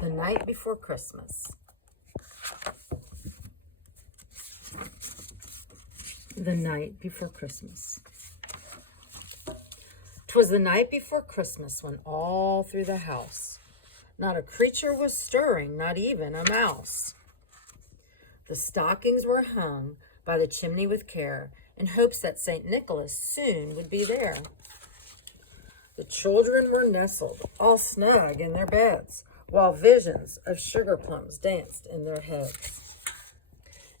The night before Christmas. The night before Christmas. 'Twas the night before Christmas when all through the house not a creature was stirring, not even a mouse. The stockings were hung by the chimney with care in hopes that St. Nicholas soon would be there. The children were nestled all snug in their beds, while visions of sugar plums danced in their heads.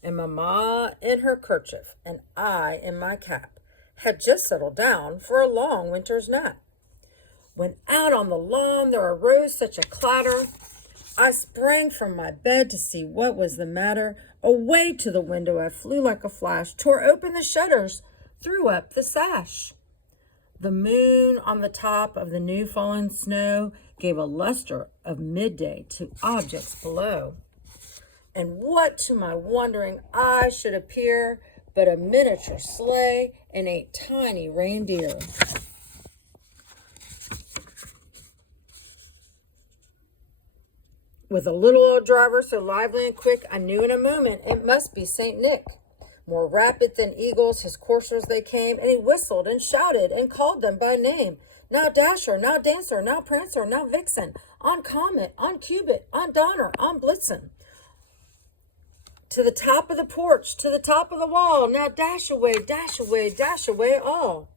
And Mamma in her kerchief and I in my cap had just settled down for a long winter's nap. When out on the lawn there arose such a clatter, I sprang from my bed to see what was the matter. Away to the window I flew like a flash, tore open the shutters, threw up the sash. The moon on the top of the new fallen snow gave a luster of midday to objects below. And what to my wondering eye should appear but a miniature sleigh and 8 tiny reindeer. With a little old driver so lively and quick, I knew in a moment it must be St. Nick. More rapid than eagles, his coursers they came, and he whistled and shouted and called them by name. Now Dasher, now Dancer, now Prancer, now Vixen, on Comet, on Cupid, on Donner, on Blitzen. To the top of the porch, to the top of the wall, now dash away, dash away, dash away all.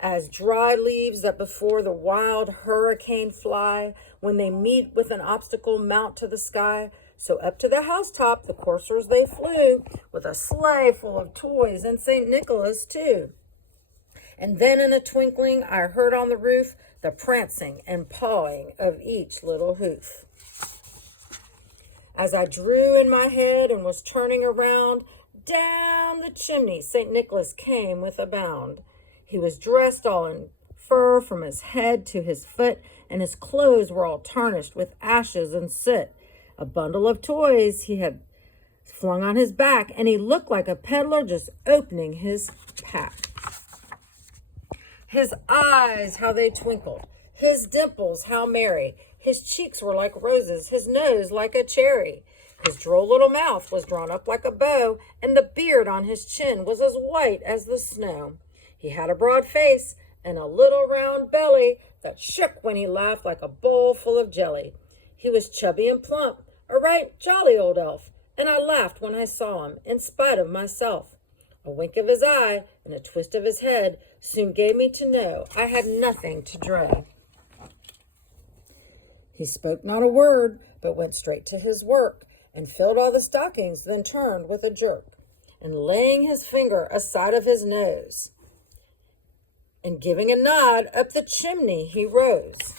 As dry leaves that before the wild hurricane fly, when they meet with an obstacle mount to the sky, so up to the housetop the coursers they flew, with a sleigh full of toys and St. Nicholas too. And then in a twinkling I heard on the roof the prancing and pawing of each little hoof. As I drew in my head and was turning around, down the chimney St. Nicholas came with a bound. He was dressed all in fur from his head to his foot, and his clothes were all tarnished with ashes and soot. A bundle of toys he had flung on his back, and he looked like a peddler just opening his pack. His eyes, how they twinkled, his dimples, how merry. His cheeks were like roses, his nose like a cherry. His droll little mouth was drawn up like a bow, and the beard on his chin was as white as the snow. He had a broad face and a little round belly that shook when he laughed like a bowl full of jelly. He was chubby and plump, a right jolly old elf, and I laughed when I saw him, in spite of myself. A wink of his eye and a twist of his head soon gave me to know I had nothing to dread. He spoke not a word, but went straight to his work, and filled all the stockings, then turned with a jerk, and laying his finger aside of his nose, and giving a nod, up the chimney he rose.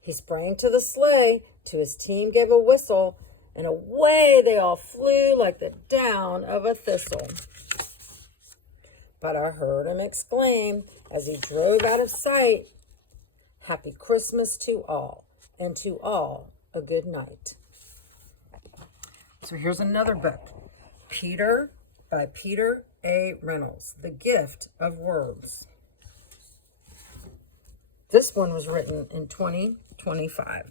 He sprang to the sleigh, to his team gave a whistle, and away they all flew like the down of a thistle. But I heard him exclaim, as he drove out of sight, "Happy Christmas to all, and to all a good night." So here's another book, Peter by PeterH. Reynolds, The Gift of Words. This one was written in 2025.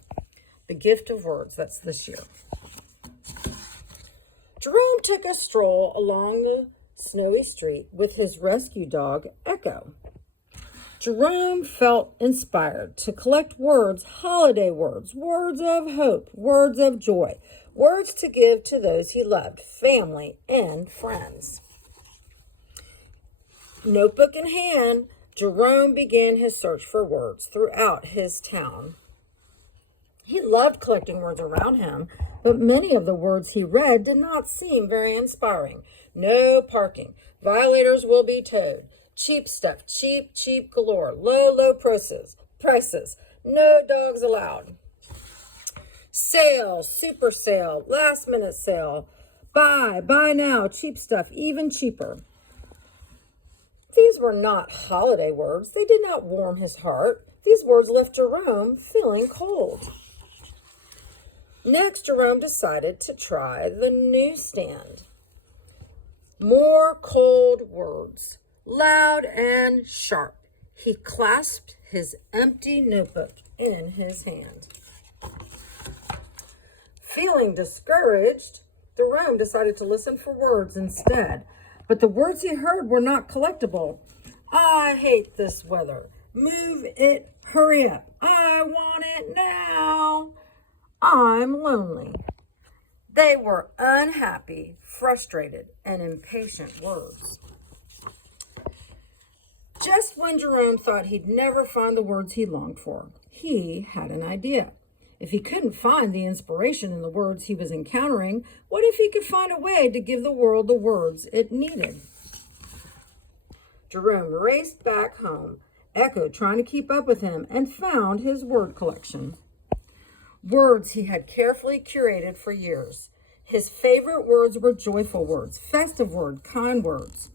The Gift of Words, that's this year. Jerome took a stroll along the snowy street with his rescue dog, Echo. Jerome felt inspired to collect words, holiday words, words of hope, words of joy, words to give to those he loved, family and friends. Notebook in hand, Jerome began his search for words throughout his town. He loved collecting words around him, but many of the words he read did not seem very inspiring. No parking. Violators will be towed. Cheap stuff. Cheap, cheap galore. Low, low prices. No dogs allowed. Sale, super sale, last minute sale. Buy now, cheap stuff, even cheaper. These were not holiday words. They did not warm his heart. These words left Jerome feeling cold. Next, Jerome decided to try the newsstand. More cold words, loud and sharp. He clasped his empty notebook in his hand. Feeling discouraged, Jerome decided to listen for words instead. But the words he heard were not collectible. I hate this weather. Move it, hurry up. I want it now. I'm lonely. They were unhappy, frustrated, and impatient words. Just when Jerome thought he'd never find the words he longed for, he had an idea. If he couldn't find the inspiration in the words he was encountering, what if he could find a way to give the world the words it needed? Jerome raced back home, Echo trying to keep up with him, and found his word collection. Words he had carefully curated for years. His favorite words were joyful words, festive words, kind words.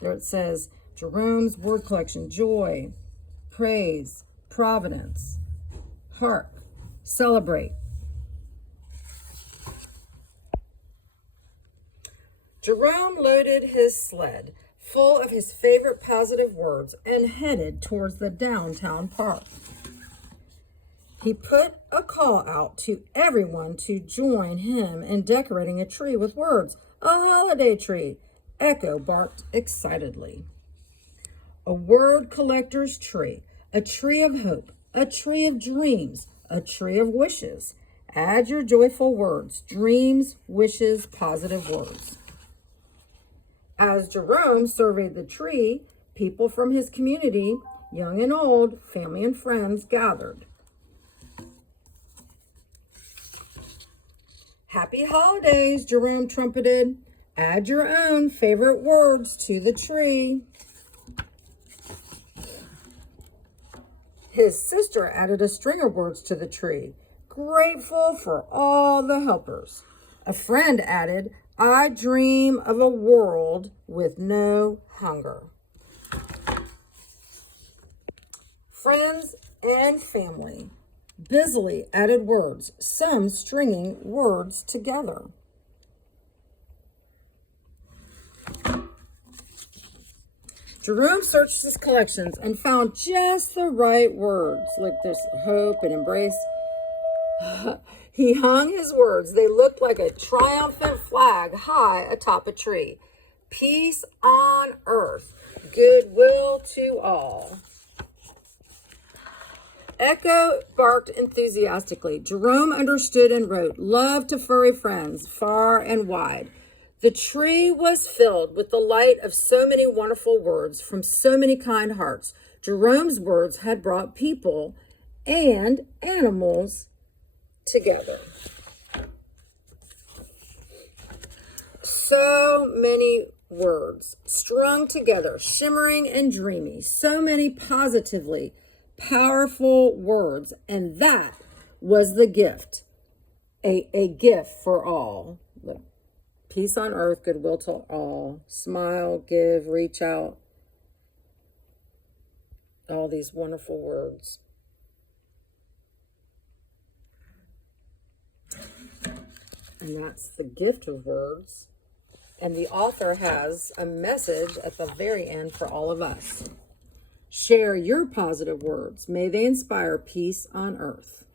There it says, Jerome's word collection: joy, praise, providence, hark, celebrate. Jerome loaded his sled full of his favorite positive words and headed towards the downtown park. He put a call out to everyone to join him in decorating a tree with words. A holiday tree, Echo barked excitedly. A word collector's tree, a tree of hope, a tree of dreams, a tree of wishes. Add your joyful words, dreams, wishes, positive words. As Jerome surveyed the tree, people from his community, young and old, family and friends, gathered. Happy holidays, Jerome trumpeted. Add your own favorite words to the tree. His sister added a string of words to the tree. Grateful for all the helpers. A friend added, I dream of a world with no hunger. Friends and family busily added words, some stringing words together. Jerome searched his collections and found just the right words, like this hope and embrace. He hung his words. They looked like a triumphant flag high atop a tree. Peace on earth, goodwill to all. Echo barked enthusiastically. Jerome understood and wrote, love to furry friends, far and wide. The tree was filled with the light of so many wonderful words from so many kind hearts. Jerome's words had brought people and animals together. So many words strung together, shimmering and dreamy, so many positively powerful words, and that was the gift, a gift for all. Peace on earth, goodwill to all, smile, give, reach out, all these wonderful words. And that's the gift of words. And the author has a message at the very end for all of us. Share your positive words. May they inspire peace on earth.